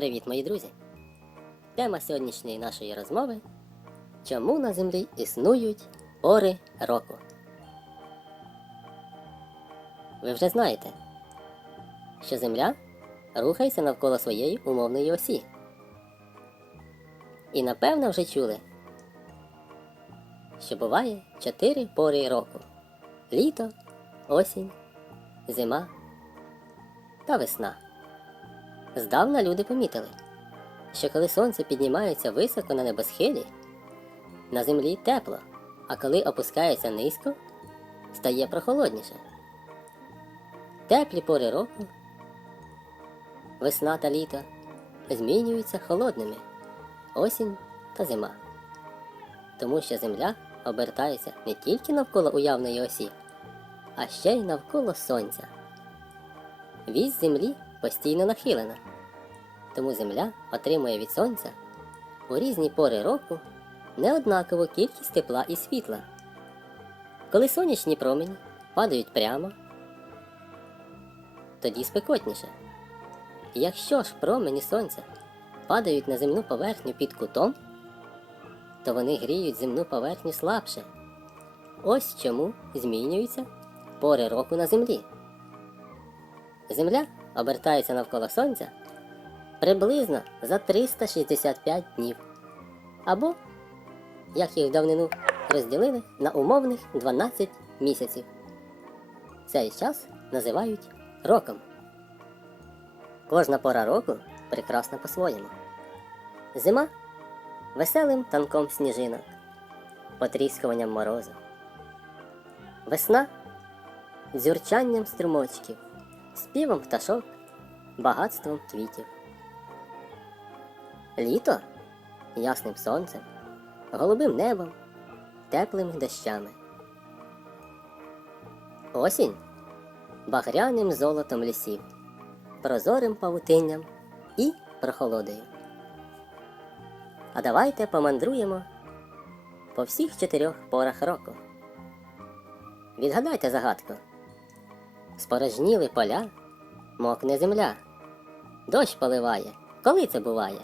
Привіт, мої друзі! Тема сьогоднішньої нашої розмови Чому на землі існують пори року? Ви вже знаєте, що Земля рухається навколо своєї умовної осі. І напевно вже чули, що буває чотири пори року: літо, осінь, зима та весна. Здавна люди помітили, що коли сонце піднімається високо на небосхилі, на землі тепло, а коли опускається низько, стає прохолодніше. Теплі пори року, весна та літо змінюються холодними осінь та зима. Тому що земля обертається не тільки навколо уявної осі, а ще й навколо сонця. Вісь землі постійно нахилена, тому земля отримує від сонця у різні пори року неоднакову кількість тепла і світла. Коли сонячні промені падають прямо, тоді спекотніше. Якщо ж промені сонця падають на земну поверхню під кутом, то вони гріють земну поверхню слабше. Ось чому змінюються пори року на землі. Земля обертається навколо Сонця приблизно за 365 днів. Або, як їх давнину розділили на умовних 12 місяців. Цей час називають роком. Кожна пора року прекрасна по-своєму. Зима веселим танком сніжинок, потріскуванням морозу. Весна дзюрчанням струмочків співом пташок, багатством квітів. Літо ясним сонцем, голубим небом, теплими дощами. Осінь багряним золотом лісів, прозорим павутинням і прохолодою. А давайте помандруємо по всіх чотирьох порах року. Відгадайте загадку. Спорожніли поля, мокне земля. Дощ поливає. Коли це буває?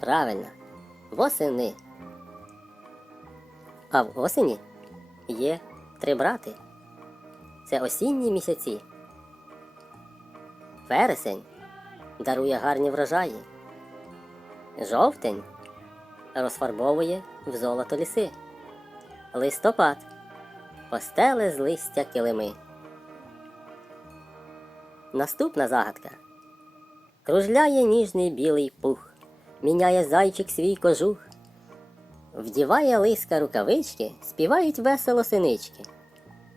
Правильно, восени. А в осені є три брати. Це осінні місяці. Вересень дарує гарні врожаї. Жовтень розфарбовує в золото ліси. Листопад постели з листя килими. Наступна загадка. Кружляє ніжний білий пух, міняє зайчик свій кожух, вдіває лиска рукавички, співають весело синички.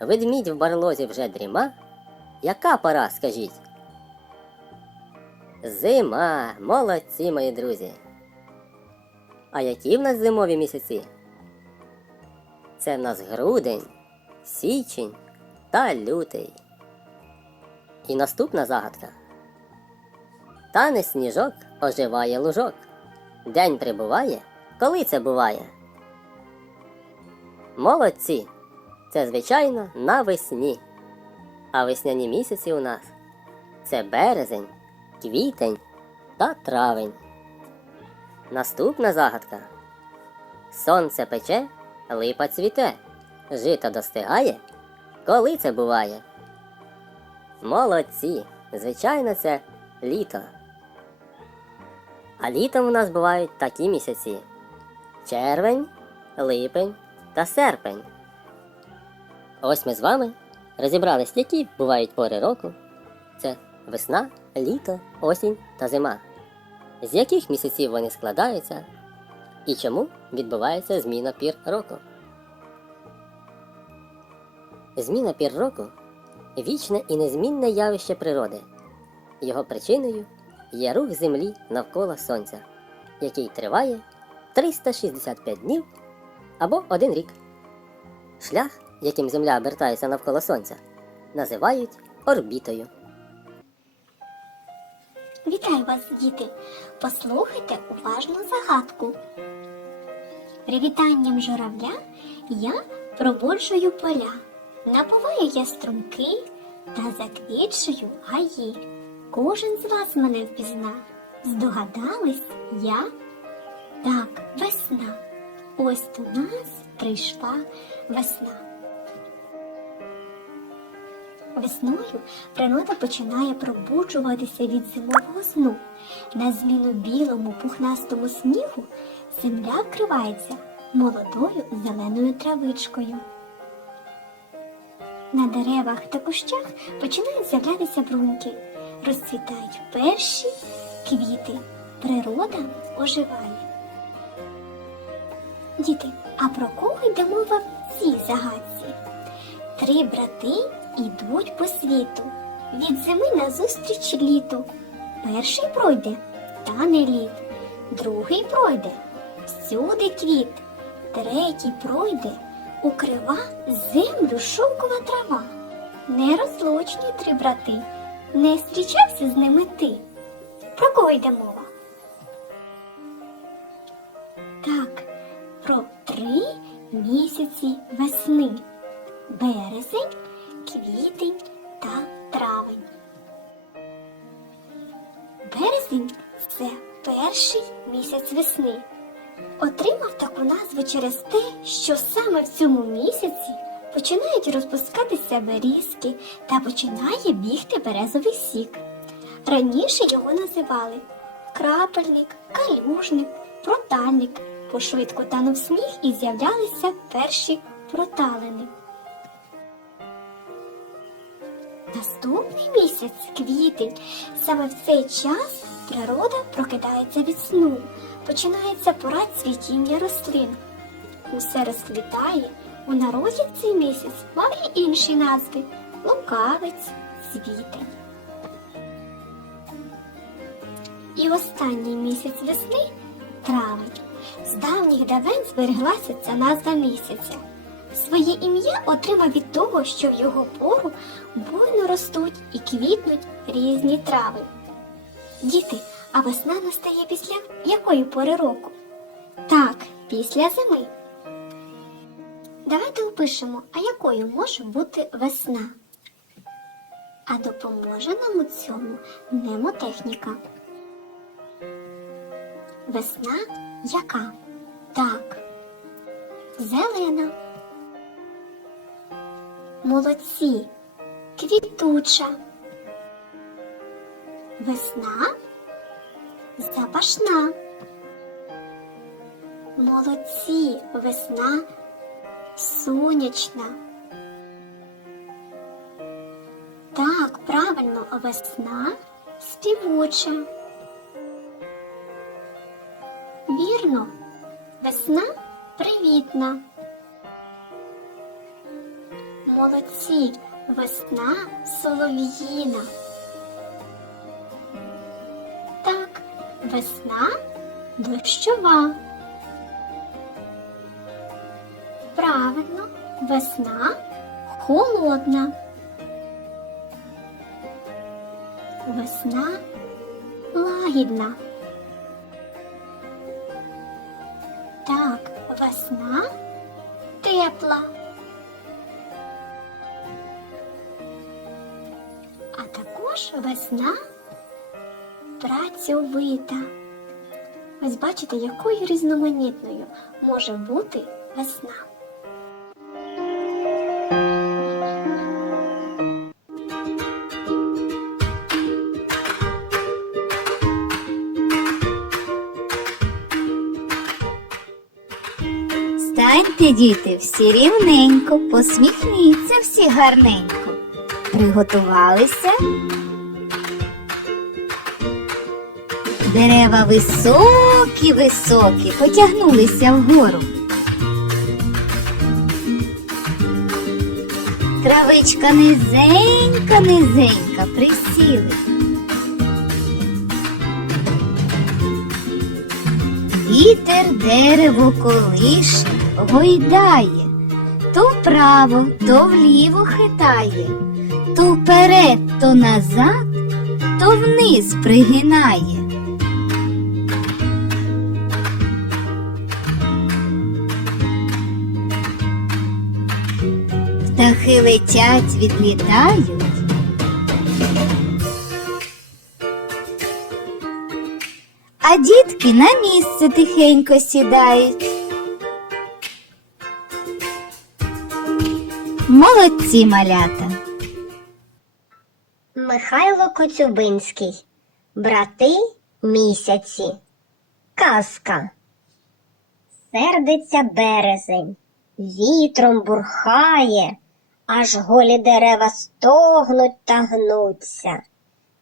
Ведмідь в барлозі вже дріма. Яка пора, скажіть? Зима, молодці, мої друзі. А які в нас зимові місяці? Це в нас грудень, січень та лютий. І наступна загадка. Тане сніжок оживає лужок. День прибуває, коли це буває. Молодці! Це, звичайно, навесні. А весняні місяці у нас це березень, квітень та травень. Наступна загадка. Сонце пече, липа цвіте, жито достигає. Коли це буває? Молодці! Звичайно, це літо. А літом у нас бувають такі місяці: червень, липень та серпень. Ось ми з вами розібрались, які бувають пори року. Це весна, літо, осінь та зима. з яких місяців вони складаються і чому відбувається зміна пір року. Зміна пір року вічне і незмінне явище природи. Його причиною є рух Землі навколо Сонця, який триває 365 днів або один рік. Шлях, яким Земля обертається навколо Сонця, називають орбітою. Вітаю вас, діти! Послухайте уважну загадку. Привітанням журавля я пробуджую поля, напуваю я струмки та заквітчую гаї. Кожен з вас мене впізнав. Здогадались я? Так, весна. Ось до нас прийшла весна. Весною природа починає пробуджуватися від зимового сну. На зміну білому пухнастому снігу земля вкривається молодою зеленою травичкою. На деревах та кущах починають з'являтися бруньки, розцвітають перші квіти. Природа оживає. Діти, а про кого йде мова в цій загадці? Три брати ідуть по світу. Від зими назустріч літу. Перший пройде тане лід, другий пройде всюди квіт, третій пройде укрива землю шовкова трава. Нерозлучні три брати, не зустрічався з ними ти. Про кого йде мова? Так, про три місяці весни березень, квітень та травень. Березень це перший місяць весни. Отримав таку назву через те, що саме в цьому місяці починають розпускатися берізки та починає бігти березовий сік. Раніше його називали крапельник, калюжник, протальник. Пошвидко танув сніг і з'являлися перші проталини. Наступний місяць квітень. Саме в цей час природа прокидається від сну. Починається пора цвітіння рослин. Усе розквітає. У народі цей місяць мав і інші назви лукавець, цвітень. І останній місяць весни травень. З давніх давен збереглася ця назва місяця. Своє ім'я отримав від того, що в його пору буйно ростуть і квітнуть різні трави. Діти, а весна настає після якої пори року? Так, після зими. Давайте опишемо, а якою може бути весна. А допоможе нам у цьому немотехніка. Весна яка? Так. Зелена. Молодці. Квітуча. Весна. Запашна. Молодці. Весна. Сонячна. Так, правильно, весна співуча. Вірно, весна привітна. Молодці, весна солов'їна. Весна дощова. Правильно, весна холодна. Весна лагідна. Так, весна тепла. А також весна працьовита. Ось бачите, якою різноманітною може бути весна. Станьте, діти, всі рівненько, посміхніться всі гарненько. Приготувалися? Дерева високі, високі, потягнулися вгору. Травичка низенька, низенька, присіли. Вітер дерево колише, гойдає, то вправо, то вліво хитає, то вперед, то назад, то вниз пригинає. Птахи летять, відлітають. А дітки на місце тихенько сідають. Молодці малята. Михайло Коцюбинський. Брати місяці. Казка. Сердиться березень, вітром бурхає, аж голі дерева стогнуть та гнуться.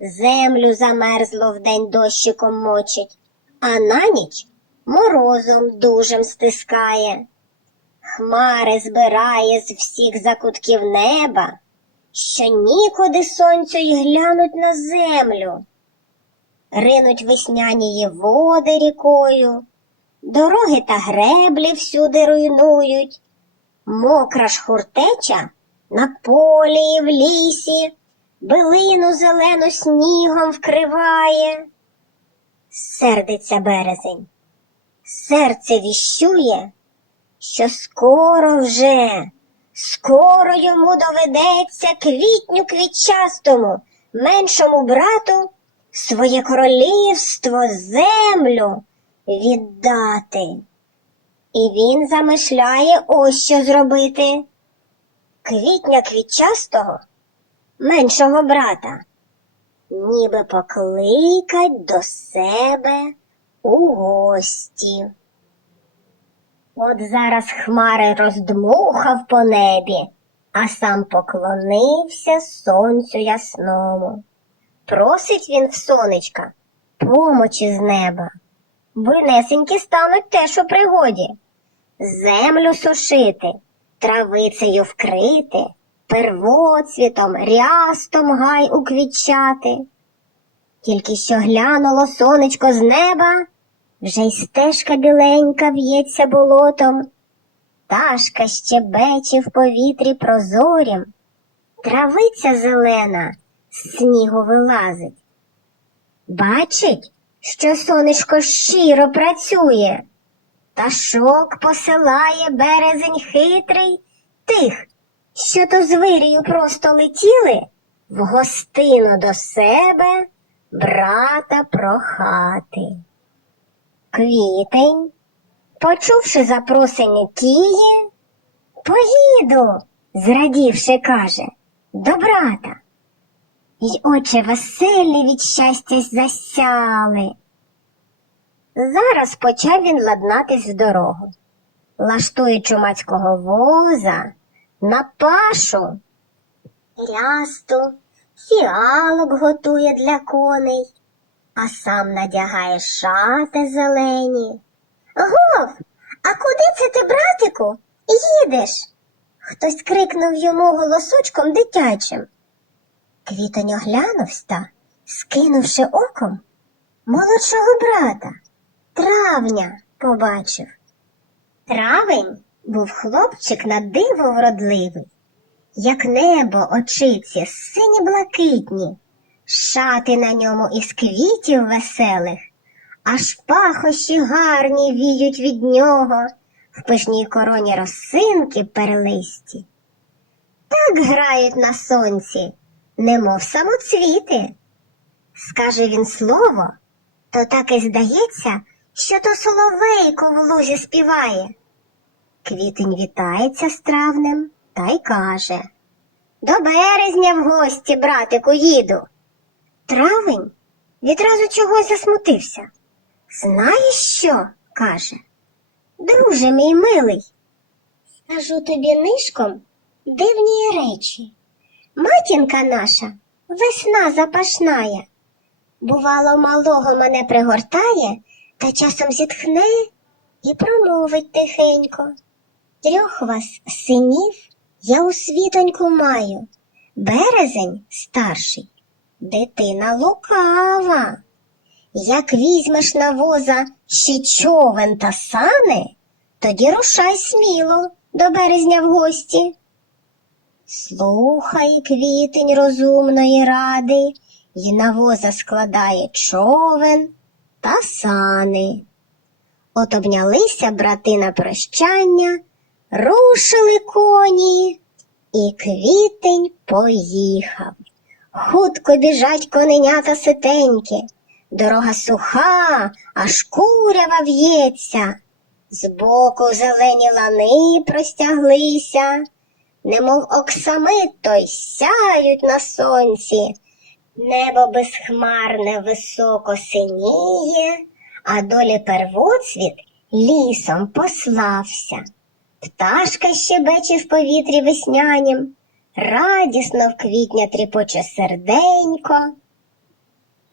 Землю замерзло вдень дощиком мочить, а на ніч морозом дужим стискає. Хмари збирає з всіх закутків неба що нікуди сонцю й глянуть на землю. Ринуть весняні води рікою, дороги та греблі всюди руйнують, мокра ж хуртеча на полі і в лісі, билину зелену снігом вкриває. Сердиться березень, серце віщує, що скоро вже. Скоро йому доведеться квітню квітчастому, меншому брату, своє королівство, землю віддати. І він замишляє ось що зробити. Квітня квітчастого, меншого брата, ніби покликать до себе у гості. От зараз хмари роздмухав по небі, а сам поклонився сонцю ясному. Просить він в сонечка помочі з неба. Буйнесенькі стануть теж у пригоді. Землю сушити, травицею вкрити, первоцвітом, рястом гай уквітчати. Тільки що глянуло сонечко з неба, вже й стежка біленька в'ється болотом, пташка щебече в повітрі прозорім, травиця зелена з снігу вилазить. Бачить, що сонечко щиро працює, пташок посилає березень хитрий тих, що то звирію просто летіли в гостину до себе брата прохати. Квітень, почувши запросення тії, поїду, зрадівши, каже, до брата. Й очі веселі від щастя засяли. Зараз почав він ладнатись в дорогу, лаштує чумацького воза на пашу, рясту, фіалок готує для коней а сам надягає шати зелені. Гов, а куди це ти, братику, їдеш? Хтось крикнув йому голосочком дитячим. Квітонь оглянувся скинувши оком, молодшого брата, травня побачив. Травень був хлопчик на диво вродливий, як небо очиці сині блакитні шати на ньому із квітів веселих, аж пахощі гарні віють від нього, в пишній короні росинки перлисті. Так грають на сонці, немов самоцвіти. Скаже він слово, то так і здається, що то соловейко в лузі співає. Квітень вітається з травнем та й каже До березня в гості, братику, їду. Травень відразу чогось засмутився. Знаєш що? каже. Друже мій милий, скажу тобі нишком дивні речі. Матінка наша весна запашная, Бувало, малого мене пригортає, та часом зітхне і промовить тихенько. Трьох вас синів я у світоньку маю. Березень старший, дитина лукава. Як візьмеш на воза ще човен та сани, тоді рушай сміло до березня в гості. Слухай квітень розумної ради, й на воза складає човен та сани. От обнялися брати на прощання, рушили коні, і квітень поїхав. Хутко біжать коненята ситенькі, дорога суха, аж курява в'ється. Збоку зелені лани простяглися, немов оксамит той сяють на сонці. Небо безхмарне високо синіє, а долі первоцвіт лісом послався. Пташка щебече в повітрі веснянім, радісно в квітня тріпоче серденько.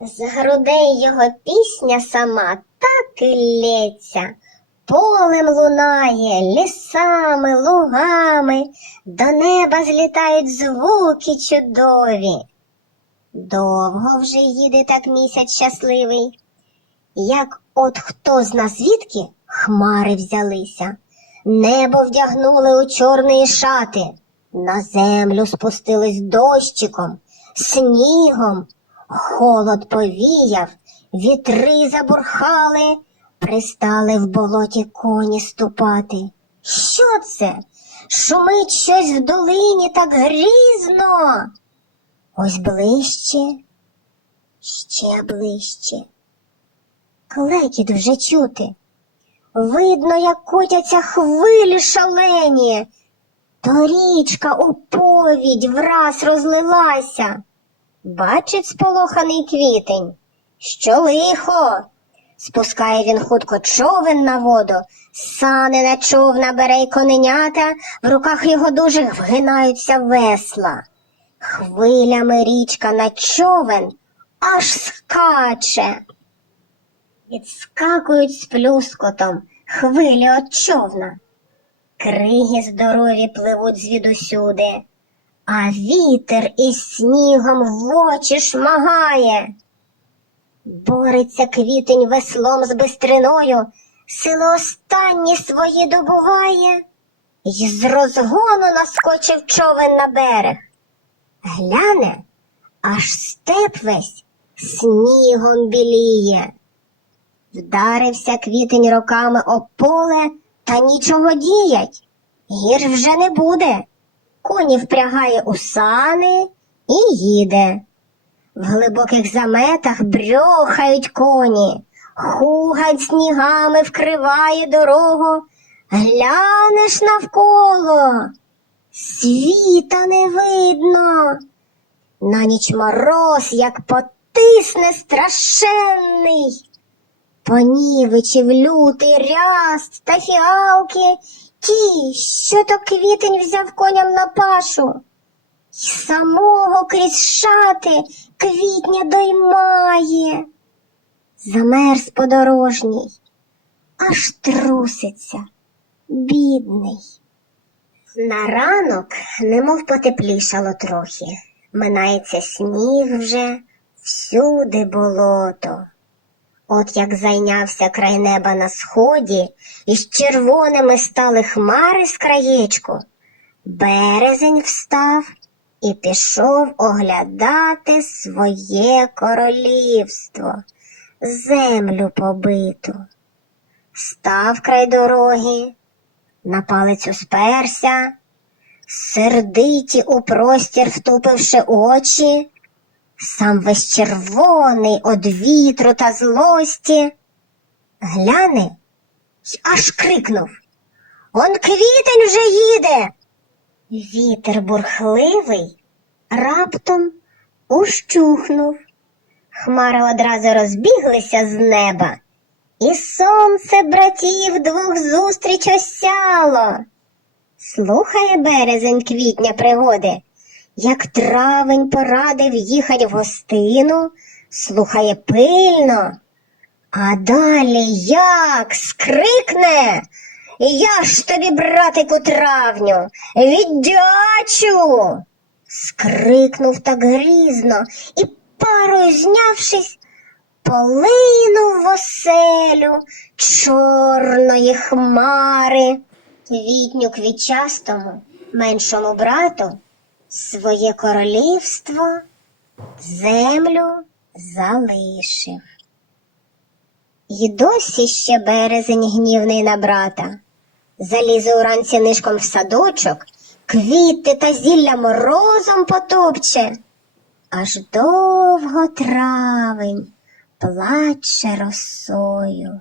З грудей його пісня сама так і лється, полем лунає, лісами, лугами, до неба злітають звуки чудові. Довго вже їде так місяць щасливий, як от хто зна звідки хмари взялися, небо вдягнули у чорної шати, на землю спустились дощиком, снігом, холод повіяв, вітри забурхали, пристали в болоті коні ступати. Що це? Шумить щось в долині так грізно. Ось ближче, ще ближче. Клекіт вже чути. Видно, як котяться хвилі шалені. То річка у повідь враз розлилася. Бачить сполоханий квітень, що лихо. Спускає він хутко човен на воду, сани на човна бере й коненята, в руках його дуже вгинаються весла. Хвилями річка на човен аж скаче. Відскакують з плюскотом хвилі от човна. Криги здорові пливуть звідусюди, а вітер із снігом в очі шмагає. Бореться квітень веслом з бистриною, сили останні свої добуває, й з розгону наскочив човен на берег. Гляне, аж степ весь снігом біліє. Вдарився квітень роками об поле, та нічого діять. Гір вже не буде. Коні впрягає у сани і їде. В глибоких заметах брьохають коні, хугать снігами вкриває дорогу. Глянеш навколо, світа не видно. На ніч мороз, як потисне страшенний. Понівечив лютий ряст та фіалки, ті, що то квітень взяв коням на пашу. Й самого крізь шати квітня доймає. Замерз подорожній, аж труситься, бідний. На ранок немов потеплішало трохи. Минається сніг вже, всюди болото. От як зайнявся край неба на сході, і з червоними стали хмари з краєчку, березень встав і пішов оглядати своє королівство, землю побиту. Став край дороги, на палицю сперся, сердиті у простір втупивши очі, сам весь червоний од вітру та злості. Гляне й аж крикнув Он квітень вже їде. Вітер бурхливий раптом ущухнув. Хмари одразу розбіглися з неба, і сонце братів двох зустріч осяло. Слухає березень квітня пригоди, як травень порадив їхать в гостину слухає пильно, а далі як скрикне. Я ж тобі, братику, травню, віддячу. Скрикнув так грізно і парою знявшись, полинув в оселю чорної хмари. Квітню квітчастому, меншому брату, своє королівство, землю залишив. І досі ще березень гнівний на брата. Залізе уранці нишком в садочок, квіти та зілля морозом потопче. Аж довго травень плаче росою.